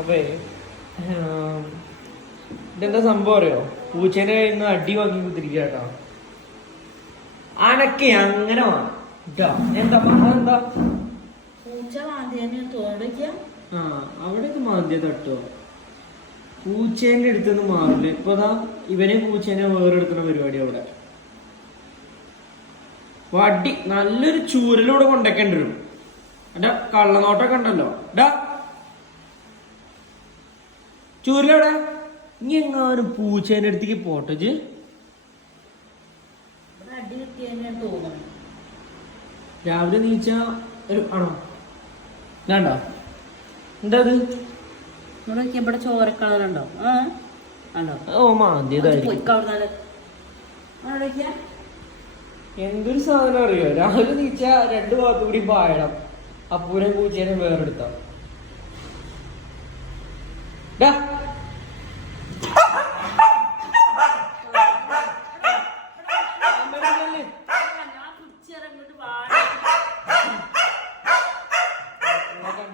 അപ്പേ ഇതെന്താ സംഭവം അറിയോ? പൂച്ചേനെ ഇന്ന് നിന്ന് അടി വാങ്ങി കുത്തിരിക്കുക കേട്ടോ. അനക്കെ അങ്ങനെ വേണം. എന്താ പൂച്ച തോന്നിക്ക ആ അവിടെയൊക്കെ മാന്തിയ തട്ടോ. പൂച്ചേന്റെ അടുത്തുനിന്ന് മാറില്ല. ഇപ്പൊ ഇവനെ പൂച്ചേനെ വേറെടുക്കുന്ന പരിപാടി അവിടെ. വടി നല്ലൊരു ചൂരലൂടെ കൊണ്ടേക്കേണ്ടി വരും എന്റെ കള്ളനോട്ടൊക്കെ ഉണ്ടല്ലോ ഡാ ചൂരലെവിടെ ഇനി എങ്ങാനും പൂച്ചേന്റെ അടുത്തേക്ക് പോട്ടജ് രാവിലെ നീച്ച ഒരു ആണോ? ഇതാണ്ടോ? എന്താ അത് ഇവിടെ ചോര ഉണ്ടോ? ഓ മാന്തിയതായിരിക്കും. എന്തൊരു സാധനം അറിയോ? രാവിലെ നീച്ച രണ്ടു ഭാഗത്തു കൂടി പായണം. അപ്പൂനെ പൂച്ചേനെ വേറെടുത്ത.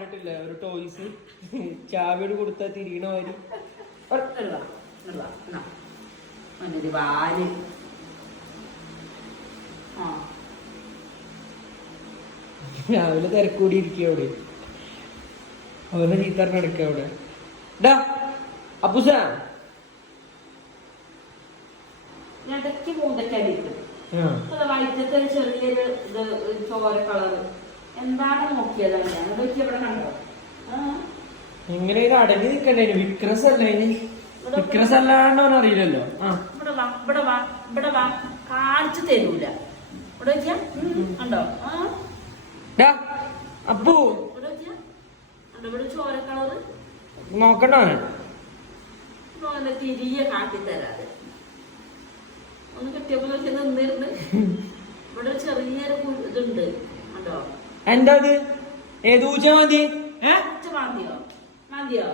കണ്ടിട്ടില്ല ഒരു ടോയ്സ് ചാവിയോട് കൊടുത്താ തിരിയണ മാതിരി. വാൽ. രാവിലെ തിരക്കൂടി ഇരിക്കുക അവിടെ. അവനെ ചീത്തറിന് എടുക്കുക അവിടെ. ഡാ അപ്പുസ. ചെറിയൊരു ഇത് ചോര കളർ എന്താണ് നോക്കിയതാണ് കണ്ടോ? ആ. എങ്ങനെ ഇത് അടങ്ങി നിക്കണ്ടേന് വിക്രസ് അല്ല വിക്രസ് അല്ലാണ്ട് അറിയില്ലല്ലോ. ഇവിടെ വാ വാ വാ. കാണിച്ചു തരൂല. അപ്പു. നോക്കണ്ട കാട്ടി തരാതെ ഒന്ന് കിട്ടിയപ്പോ നിന്നിരുന്ന്. ഇവിടെ ചെറിയൊരു ഇതുണ്ട്. ഉണ്ടോ എന്താ അത് ഏത് പൂച്ച മതി മാന്തിയോ മാന്തിയോ?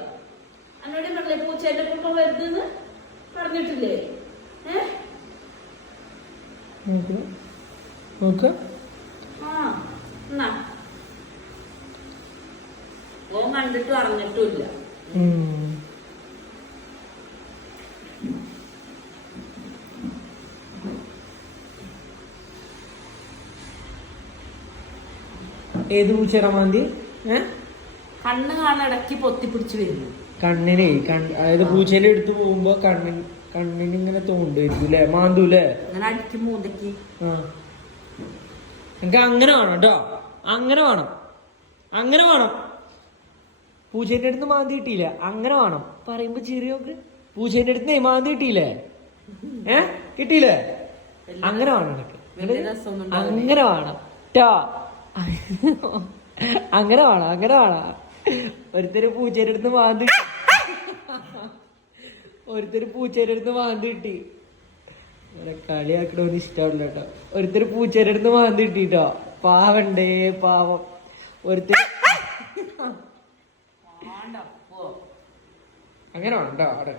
എന്നോട് പൂച്ചേന്റെ വരുതെന്ന് പറഞ്ഞിട്ടില്ലേ? കണ്ടിട്ടും അറിഞ്ഞിട്ടുമില്ല ഏത് പൂച്ചയുടെ മാന്തി? കണ്ണ് കാണാൻ ഇടയ്ക്ക് പൊത്തി പിടിച്ച് വരുന്നു. കണ്ണിനെ കണ്ണ് അതായത് പൂച്ചേനെ എടുത്തു പോകുമ്പോ കണ്ണിന് കണ്ണിന് ഇങ്ങനെ തോണ്ടുമായിരിക്കും അല്ലേ അങ്ങനെ അടിക്കും ആ. എനിക്ക് അങ്ങനെ വേണം കേട്ടോ അങ്ങനെ വേണം. അങ്ങനെ വേണം. പൂച്ചേന്റെ അടുത്ത് മാന്തി കിട്ടിയില്ല. അങ്ങനെ വേണം. പറയുമ്പോ ചെറിയ പൂച്ചേന്റെ അടുത്ത് മാന്തി കിട്ടിയില്ലേ? ഏ? കിട്ടിയില്ലേ? അങ്ങനെ വേണം എനിക്ക്. അങ്ങനെ വേണം ട്ടോ. അങ്ങനെ വേണോ അങ്ങനെ വേണോ. ഒരുത്തര് പൂച്ചേന്റെ അടുത്ത് മാന്തി ഒരുത്തര് പൂച്ചേന്റെ അടുത്ത് മാന്തി കിട്ടി. കളിയാക്കണോന്ന് കളിയാക്കണമെന്ന് ഇഷ്ടമല്ല കേട്ടോ. ഒരുത്തര് പൂച്ചേന്റെ അടുത്ത് മാന്തി കിട്ടിട്ടോ. പാവണ്ടേ പാവം. ഒരുത്തര് അങ്ങനെ വേണം കേട്ടോ അവിടെ.